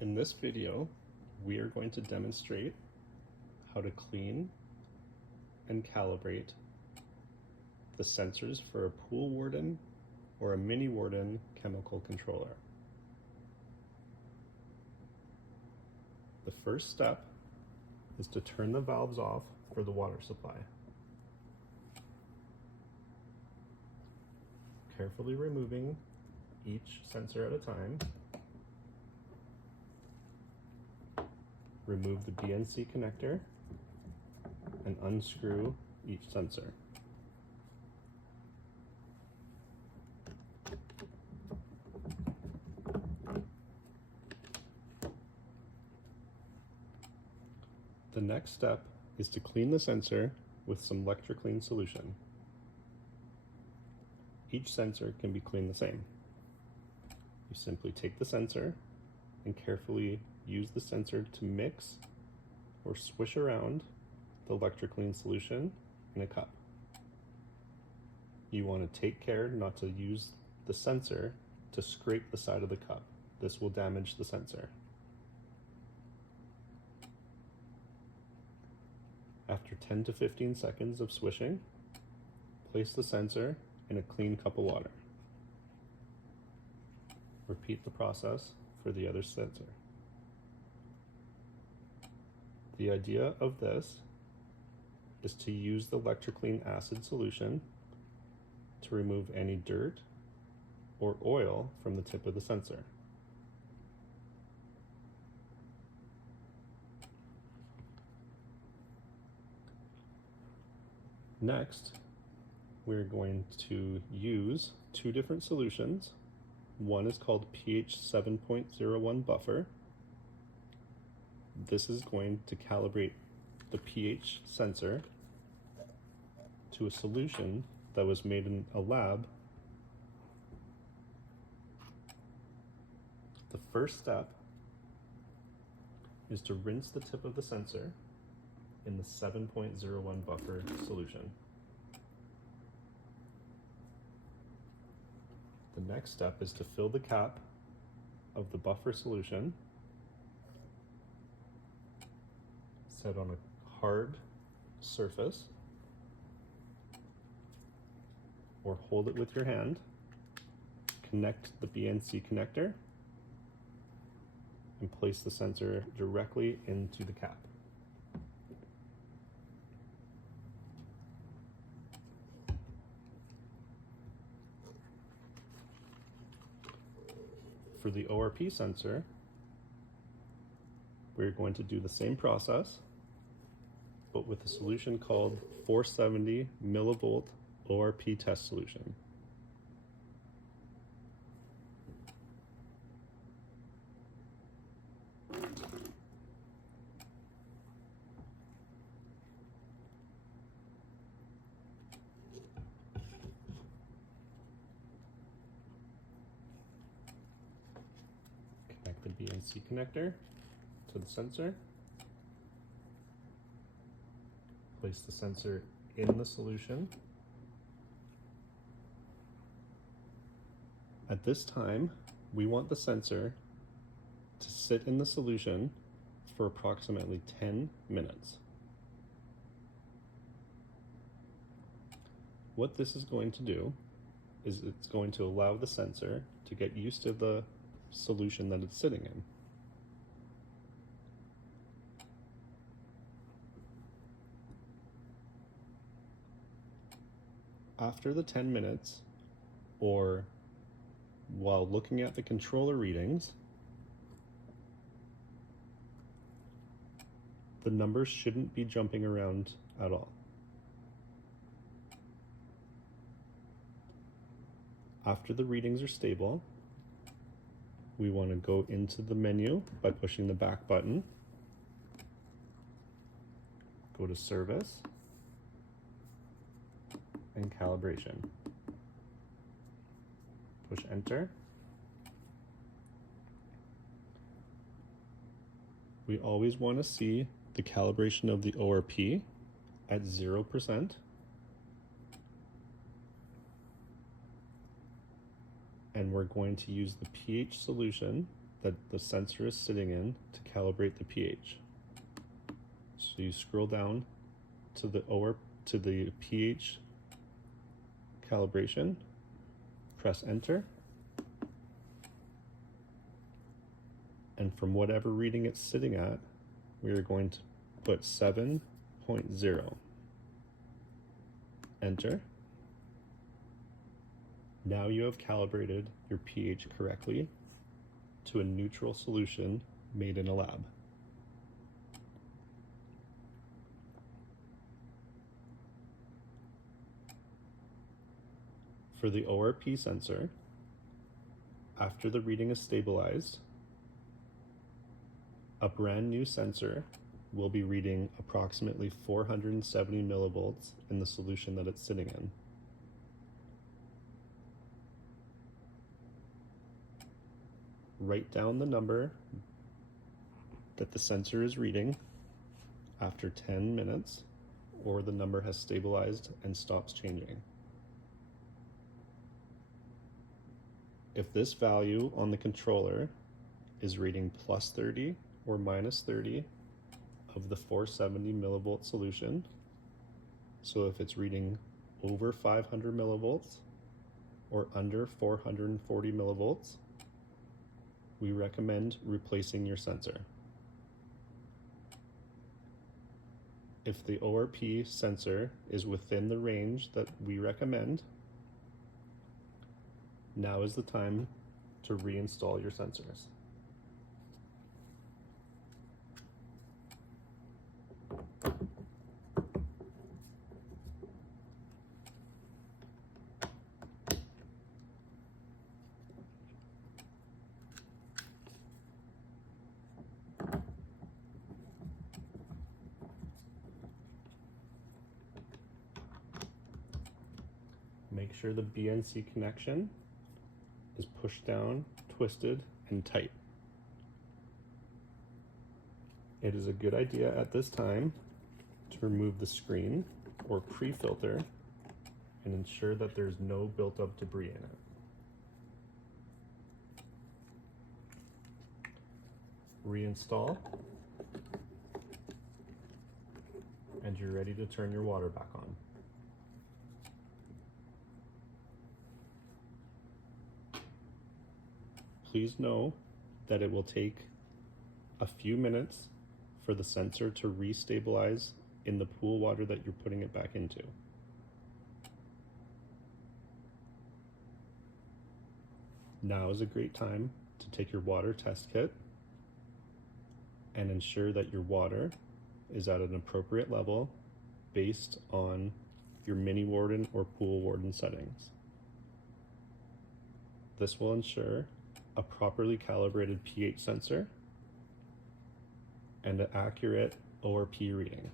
In this video, we are going to demonstrate how to clean and calibrate the sensors for a pool Warden or a mini Warden chemical controller. The first step is to turn the valves off for the water supply. Carefully removing each sensor at a time. Remove the BNC connector and unscrew each sensor. The next step is to clean the sensor with some ElectroClean solution. Each sensor can be cleaned the same. You simply take the sensor and carefully use the sensor to mix or swish around the ElectroClean solution in a cup. You want to take care not to use the sensor to scrape the side of the cup. This will damage the sensor. After 10 to 15 seconds of swishing, place the sensor in a clean cup of water. Repeat the process for the other sensor. The idea of this is to use the ElectroClean acid solution to remove any dirt or oil from the tip of the sensor. Next, we're going to use two different solutions. One is called pH 7.01 buffer. This is going to calibrate the pH sensor to a solution that was made in a lab. The first step is to rinse the tip of the sensor in the 7.01 buffer solution. The next step is to fill the cap of the buffer solution, set on a hard surface, or hold it with your hand, connect the BNC connector, and place the sensor directly into the cap. For the ORP sensor, we're going to do the same process, but with a solution called 470 millivolt ORP test solution. Connect the BNC connector to the sensor. Place the sensor in the solution. At this time, we want the sensor to sit in the solution for approximately 10 minutes. What this is going to do is it's going to allow the sensor to get used to the solution that it's sitting in. After the 10 minutes, or while looking at the controller readings, the numbers shouldn't be jumping around at all. After the readings are stable, we want to go into the menu by pushing the back button, go to Service, and Calibration. Push Enter. We always want to see the calibration of the ORP at 0%. And we're going to use the pH solution that the sensor is sitting in to calibrate the pH. So you scroll down to the pH calibration, press enter, and from whatever reading it's sitting at, we are going to put 7.0. Enter. Now you have calibrated your pH correctly to a neutral solution made in a lab. For the ORP sensor, after the reading is stabilized, a brand new sensor will be reading approximately 470 millivolts in the solution that it's sitting in. Write down the number that the sensor is reading after 10 minutes, or the number has stabilized and stops changing. If this value on the controller is reading plus 30 or minus 30 of the 470 millivolt solution, so if it's reading over 500 millivolts or under 440 millivolts, we recommend replacing your sensor. If the ORP sensor is within the range that we recommend, now is the time to reinstall your sensors. Make sure the BNC connection is pushed down, twisted, and tight. It is a good idea at this time to remove the screen or pre-filter and ensure that there's no built-up debris in it. Reinstall, and you're ready to turn your water back on. Please know that it will take a few minutes for the sensor to restabilize in the pool water that you're putting it back into. Now is a great time to take your water test kit and ensure that your water is at an appropriate level based on your mini Warden or pool Warden settings. This will ensure a properly calibrated pH sensor and an accurate ORP reading.